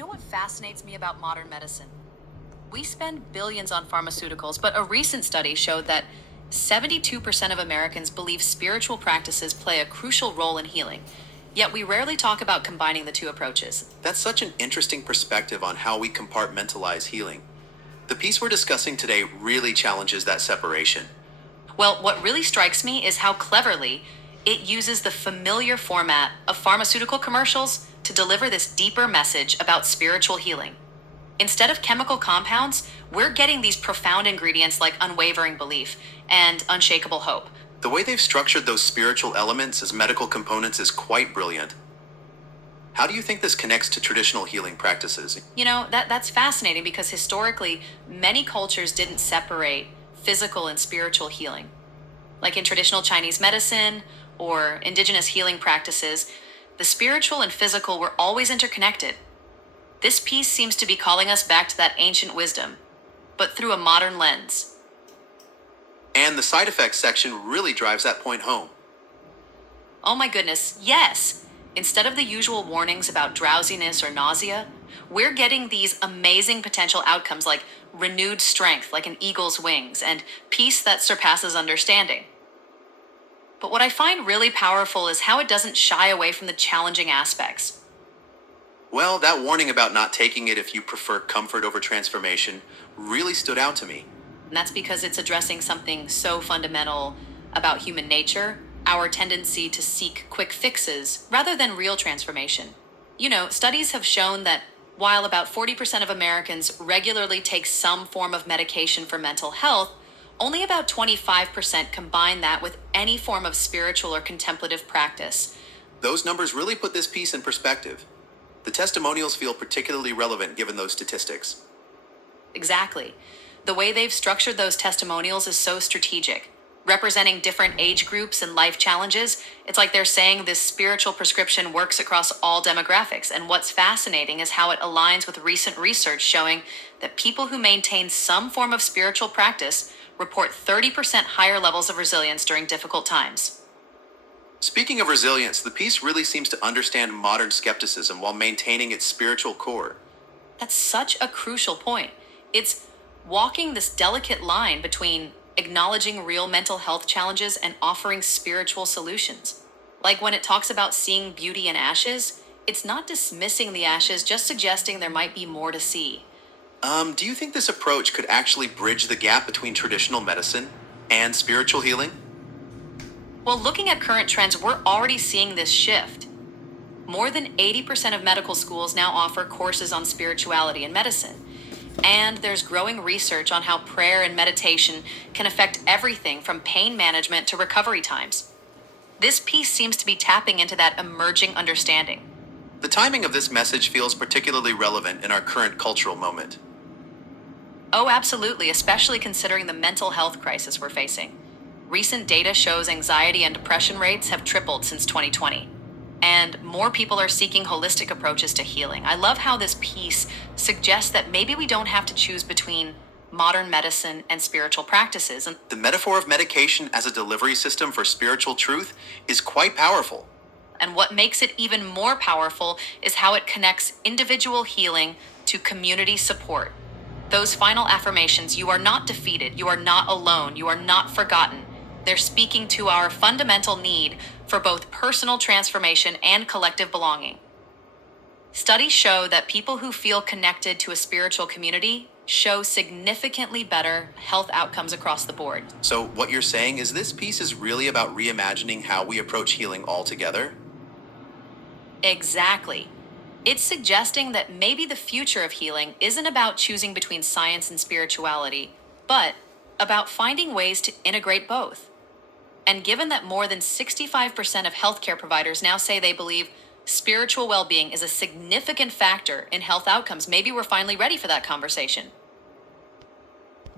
know what fascinates me about modern medicine? We spend billions on pharmaceuticals, but a recent study showed that 72% of Americans believe spiritual practices play a crucial role in healing. Yet we rarely talk about combining the two approaches. That's such an interesting perspective on how we compartmentalize healing. The piece we're discussing today really challenges that separation. Well, what really strikes me is how cleverly it uses the familiar format of pharmaceutical commercials to deliver this deeper message about spiritual healing. Instead of chemical compounds, we're getting these profound ingredients like unwavering belief and unshakable hope. The way they've structured those spiritual elements as medical components is quite brilliant. How do you think this connects to traditional healing practices? That's fascinating because historically, many cultures didn't separate physical and spiritual healing. Like in traditional Chinese medicine or indigenous healing practices, the spiritual and physical were always interconnected. This piece seems to be calling us back to that ancient wisdom, but through a modern lens. And the side effects section really drives that point home. Oh my goodness, yes! Instead of the usual warnings about drowsiness or nausea, we're getting these amazing potential outcomes like renewed strength, like an eagle's wings, and peace that surpasses understanding. But what I find really powerful is how it doesn't shy away from the challenging aspects. Well, that warning about not taking it if you prefer comfort over transformation really stood out to me. And that's because it's addressing something so fundamental about human nature, our tendency to seek quick fixes rather than real transformation. Studies have shown that while about 40% of Americans regularly take some form of medication for mental health, only about 25% combine that with any form of spiritual or contemplative practice. Those numbers really put this piece in perspective. The testimonials feel particularly relevant given those statistics. Exactly. The way they've structured those testimonials is so strategic. Representing different age groups and life challenges, it's like they're saying this spiritual prescription works across all demographics. And what's fascinating is how it aligns with recent research showing that people who maintain some form of spiritual practice report 30% higher levels of resilience during difficult times. Speaking of resilience, the piece really seems to understand modern skepticism while maintaining its spiritual core. That's such a crucial point. It's walking this delicate line between acknowledging real mental health challenges and offering spiritual solutions. Like when it talks about seeing beauty in ashes, it's not dismissing the ashes, just suggesting there might be more to see. Do you think this approach could actually bridge the gap between traditional medicine and spiritual healing? Well, looking at current trends, we're already seeing this shift. More than 80% of medical schools now offer courses on spirituality and medicine. And there's growing research on how prayer and meditation can affect everything from pain management to recovery times. This piece seems to be tapping into that emerging understanding. The timing of this message feels particularly relevant in our current cultural moment. Oh, absolutely, especially considering the mental health crisis we're facing. Recent data shows anxiety and depression rates have tripled since 2020. And more people are seeking holistic approaches to healing. I love how this piece suggests that maybe we don't have to choose between modern medicine and spiritual practices. And The metaphor of medication as a delivery system for spiritual truth is quite powerful. what makes it even more powerful is how it connects individual healing to community support. Those final affirmations, you are not defeated, you are not alone, you are not forgotten. They're speaking to our fundamental need for both personal transformation and collective belonging. Studies show that people who feel connected to a spiritual community show significantly better health outcomes across the board. So, what you're saying is this piece is really about reimagining how we approach healing altogether? Exactly. It's suggesting that maybe the future of healing isn't about choosing between science and spirituality, but about finding ways to integrate both. And given that more than 65% of healthcare providers now say they believe spiritual well being is a significant factor in health outcomes, maybe we're finally ready for that conversation.